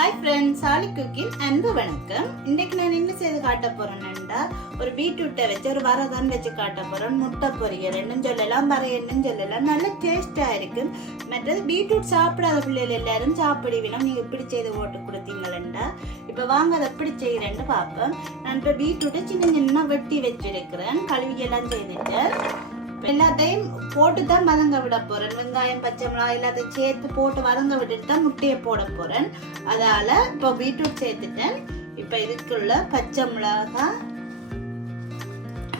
Hi friends சாலி cooking அன்பு வணக்கம் இன்னைக்கு நான் என்ன செய்து காட்ட போறேன்னா ஒரு பீட்ரூட்டை வச்சு ஒரு வரதான் வச்சு காட்ட போறேன். முட்டை பொரியல் என்னன்னு சொல்லலாம் வரையன்னு சொல்லலாம். நல்ல டேஸ்டா இருக்கு மற்றது பீட்ரூட் சாப்பிடாத பிள்ளைகள் எல்லாரும் சாப்பிடுவினோம் நீங்க எப்படி செய்து போட்டு கொடுத்தீங்களா இப்போ வாங்க அதை எப்படி செய்யறேன்னு பார்ப்போம். நான் இப்போ பீட்ரூட்டை சின்ன சின்ன வெட்டி வச்சிருக்கிறேன். கழுவி எல்லாம் செய்துட்டு எல்லாத்தையும் போட்டு தான் வதங்க விட போறேன். வெங்காயம் பச்சை மிளகாய் எல்லாத்தையும் சேர்த்து போட்டு வதங்க விட்டுட்டு தான் முட்டையை போட போறேன். அதால இப்போ பீட்ரூட் சேர்த்துட்டேன். இப்போ இதுக்குள்ள பச்சை மிளகாய்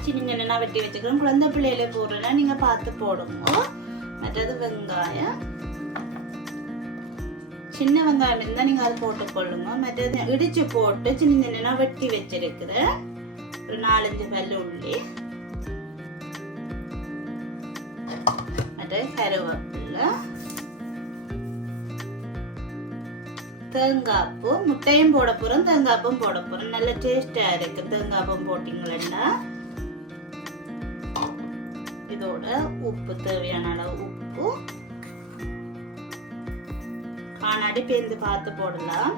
சின்ன சின்ன வெட்டி வச்சுக்கிறோம். குழந்தை பிள்ளையில போடுறேன்னா நீங்க பார்த்து போடுங்க. மற்றது வெங்காயம். சின்ன வெங்காயம் இருந்தால் நீங்கள் அதை போட்டுக்கொள்ளுங்க. மற்றது இடிச்சு போட்டு சின்ன சின்ன வெட்டி வச்சிருக்கிறேன். ஒரு நாலஞ்சு பல்லு உள்ளி. மற்ற கருவேப்பிலை தேங்காய்ப்பூ முட்டையும் போட போறோம் தேங்காய்ப்பும் போட போறோம். நல்ல டேஸ்டா இருக்கு. தேங்காய்ப்பும் போட்டீங்களா இதோட உப்பு தேவையான அளவு உப்பு. காணாடி பேந்து பார்த்து போடலாம்.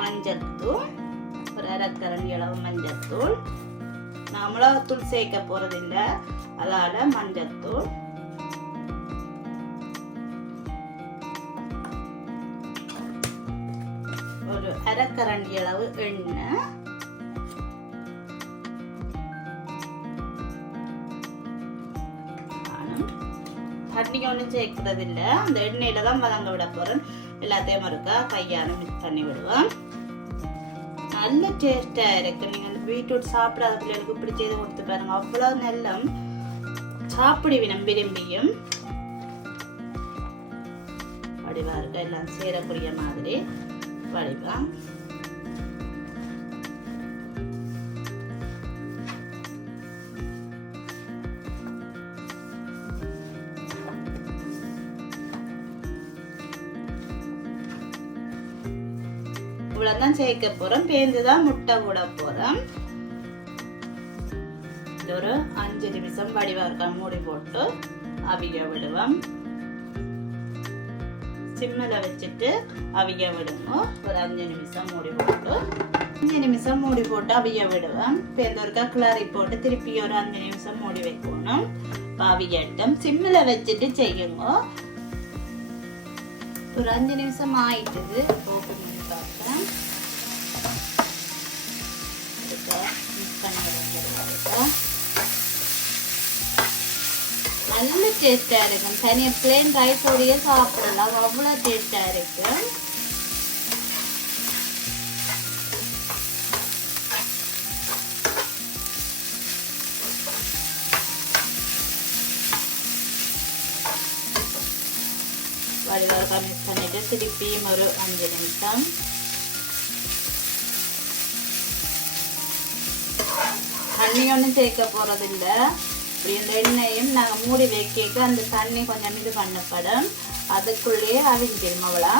மஞ்சத்தூள் ஒரு அரைக்கரண்டி அளவு மஞ்சத்தூள் நான் மிளகாத்தூள் சேர்க்க போறதில்ல அதால மஞ்சத்தூள். ஒரு அரைக்கரண்டி அளவு எண்ணெய். தண்ணி ஒன்றும் சேர்க்கறது இல்லை அந்த எண்ணெயில தான் வதங்க விட போறேன். எல்லாத்தையும் இருக்கா கையால மிக்ஸ் பண்ணி விடுவேன் நல்ல டேஸ்டா இருக்கு. நீங்க பீட்ரூட் சாப்பிடாத பிள்ளைகளுக்கு இப்படி செய்து கொடுத்து பாருங்க. அவ்வளவு நல்லம். சாப்பிடுவினம் விரும்பியும். வடிவா இருக்கு எல்லாம் சேரக்கூடிய மாதிரி வடிவா இவ்வளோதான் சேர்க்க போறோம். பேந்து தான் முட்டை விட போறோம். இது ஒரு அஞ்சு நிமிஷம் வடிவா இருக்க மூடி போட்டு அவிய விடுவோம் சிம்மில் வச்சுட்டு அவிய விடுங்க ஒரு அஞ்சு நிமிஷம் மூடி போட்டு அஞ்சு நிமிஷம் மூடி போட்டு அவிய விடுவோம் பேருந்து ஒருக்கா கிளறி போட்டு திருப்பி ஒரு அஞ்சு நிமிஷம் மூடி வைக்கணும் அவியட்டும் சிம்மில் வச்சுட்டு செய்யுங்க ஒரு அஞ்சு நிமிஷம் ஆயிட்டுது ஓப்பன் பண்ணி பார்க்குறேன் நல்ல டேஸ்டா இருக்கும் தனியாக பிளேன் ரைஸோடையே சாப்பிடலாம். அவ்வளோ டேஸ்டா இருக்கு. வடிவாக மிக்ஸ் பண்ணிட்டு திருப்பியும் ஒரு அஞ்சு நிமிஷம். தண்ணி ஒன்றும் சேர்க்க போகிறதில்ல இப்படி இந்த எண்ணெயும் நாங்கள் மூடி வைக்க அந்த தண்ணி கொஞ்சம் இது பண்ணப்படும். அதுக்குள்ளேயே அவிஞ்சிடும் அவ்வளோ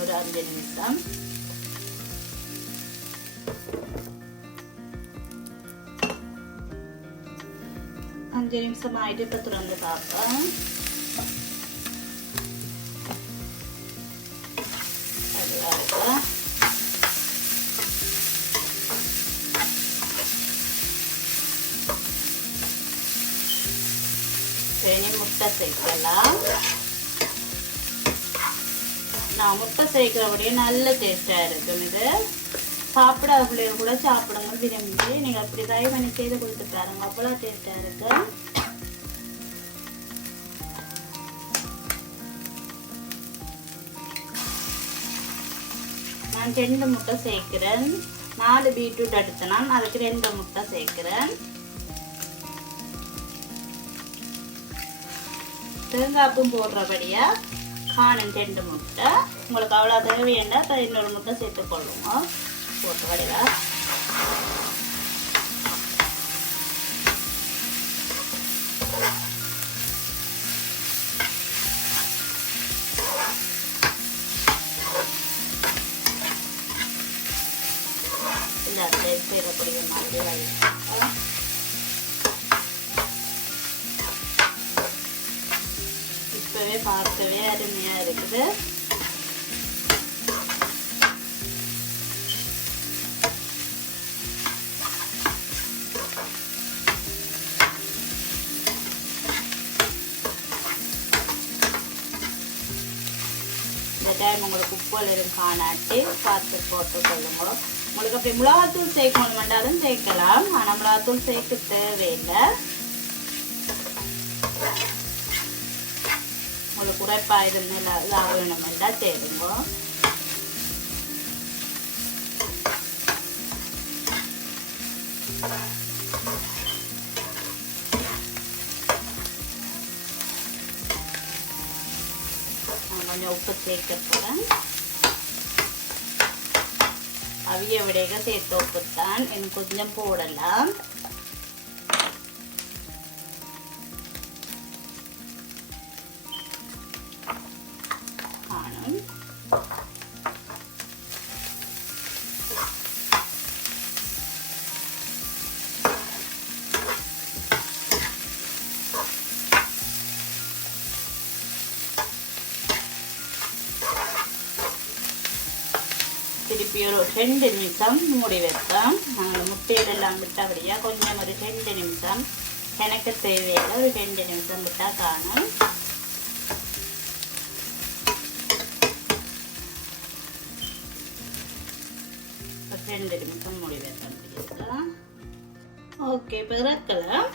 ஒரு அஞ்சு நிமிஷம். அஞ்சு நிமிஷம் ஆயிட்டு இப்போ திறந்து பார்ப்பேன் அதுவா இருக்கா சரி முட்டை சேர்க்கலாம். நான் முட்டை சேர்க்கிறபடியே நல்ல டேஸ்டாக இருக்கும் இது. சாப்பிடாத பிள்ளைங்க கூட சாப்பிடுங்க விரும்பி. நீங்கள் அப்படி தயவு பண்ணி செய்து கொடுத்து பாருங்க அவ்வளோ டேஸ்டாக இருக்கு. நான் ரெண்டு முட்டை சேர்க்கிறேன். நாலு பீட்ரூட் எடுத்தேன் அதுக்கு ரெண்டு முட்டை சேர்க்கிறேன். தேங்காய்ப்பும் போடுறபடியாக காணும் ரெண்டு முட்டை. உங்களுக்கு அவ்வளோ தேவையண்டா இப்போ இன்னொரு முட்டை சேர்த்து கொள்ளுங்க போட்டு எல்லாத்தையும் சேரக்கூடிய மாதிரி பார்க்கவே அருமையா இருக்குது. டைம் உங்களுக்கு உப்புல இருந்து காணாட்டி பார்த்து போட்டு கொள்ளுங்க. உங்களுக்கு அப்படி மிளகாத்தூள் சேர்க்கணும் வேண்டாலும் சேர்க்கலாம். ஆனால் மிளகாத்தூள் சேர்க்க தேவையில்லை. உங்களுக்கு உரைப்பா இருந்து இதாக வேணுமெண்டா தேடுங்க நான் கொஞ்சம் உப்பு சேர்க்க போகிறேன் அவிய விடைக சேர்த்து உப்புத்தான் எனக்கு கொஞ்சம் போடலாம் திருப்பி ஒரு ரெண்டு நிமிஷம் மூடி வைப்போம் நாங்கள் முட்டையிலெல்லாம் விட்டபடியா கொஞ்சம் ஒரு ரெண்டு நிமிஷம். எனக்கு தேவையில்லை ஒரு ரெண்டு நிமிஷம் விட்டால் காணும் ரெண்டு நிமிஷம் மூடி வைப்போம் ஓகே இப்போ இறக்கலாம்.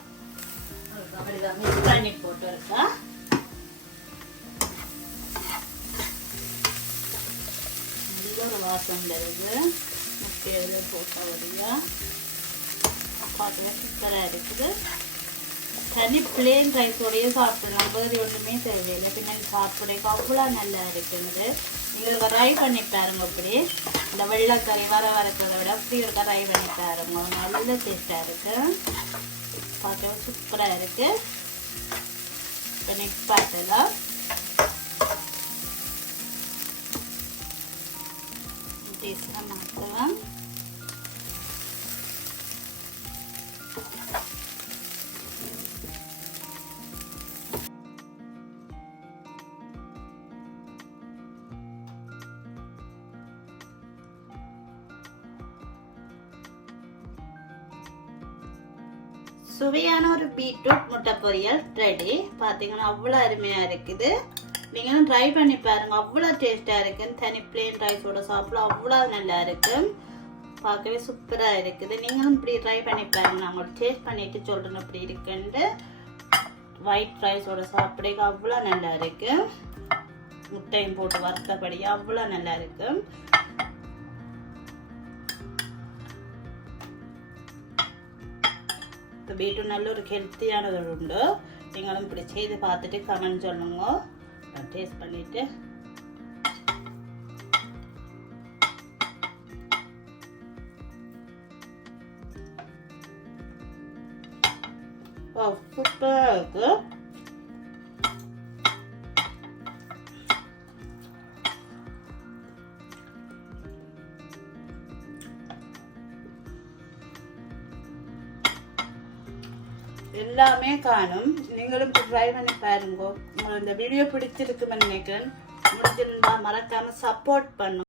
அப்படிதான் மிக்ஸ் பண்ணி போட்டு இருக்கா வாசம் வருது முட்டையில் போட்டால் வழியா பார்க்கவே சூப்பராக இருக்குது தனி பிளேன் ரைஸோடையே சாப்பிடலாம். வேறு ஒன்றுமே தேவையில்லை. பின்னாடி சாப்பிட அவ்வளோ நல்லா இருக்குது நீங்கள் ட்ரை பண்ணி பாருங்க அப்படி. இந்த வெள்ளைக்கறி வர வரக்கிறத விட அப்படி ஒரு கராய் பண்ணி பாருங்க. நல்ல டேஸ்ட்டாக இருக்குது பார்க்கவே சூப்பராக இருக்குது இப்போ நெக்ஸ்ட் பார்த்தலாம் டேஸ்ட்டாக மாற்றலாம் சுவையான ஒரு பீட்ரூட் முட்டை பொரியல் ரெடி பார்த்தீங்கன்னா அவ்வளோ அருமையாக இருக்குது. நீங்களும் ட்ரை பண்ணி பாருங்க. அவ்வளோ டேஸ்ட்டாக இருக்குன்னு தனி பிளேன் ரைஸோட சாப்பிடலாம் அவ்வளோ நல்லா இருக்கு. பார்க்கவே சூப்பராக இருக்குது. நீங்களும் இப்படி ட்ரை பண்ணி பாருங்க. நான் உங்களுக்கு டேஸ்ட் பண்ணிட்டு சொல்கிறேன் இப்படி இருக்குன்ட்டு. ஒயிட் ரைஸோட சாப்பிட அவ்வளோ நல்லா இருக்கு. முட்டையும் போட்டு வறுத்தபடி அவ்வளோ நல்லா இருக்கு. இப்போ பீட்ரூட் நல்ல ஒரு ஹெல்த்தியானது உண்டு. நீங்களும் இப்படி செய்து பார்த்துட்டு கமெண்ட் சொல்லுங்க. நான் டேஸ்ட் பண்ணிட்டு சூப்பராக இருக்கு. எல்லாமே காணும். நீங்களும் ட்ரை பண்ணி பாருங்க. உங்களுக்கு இந்த வீடியோ பிடிச்சிருக்குன்னு நினைக்கிறேன். முடிஞ்சிருந்தா மறக்காம சப்போர்ட் பண்ணும்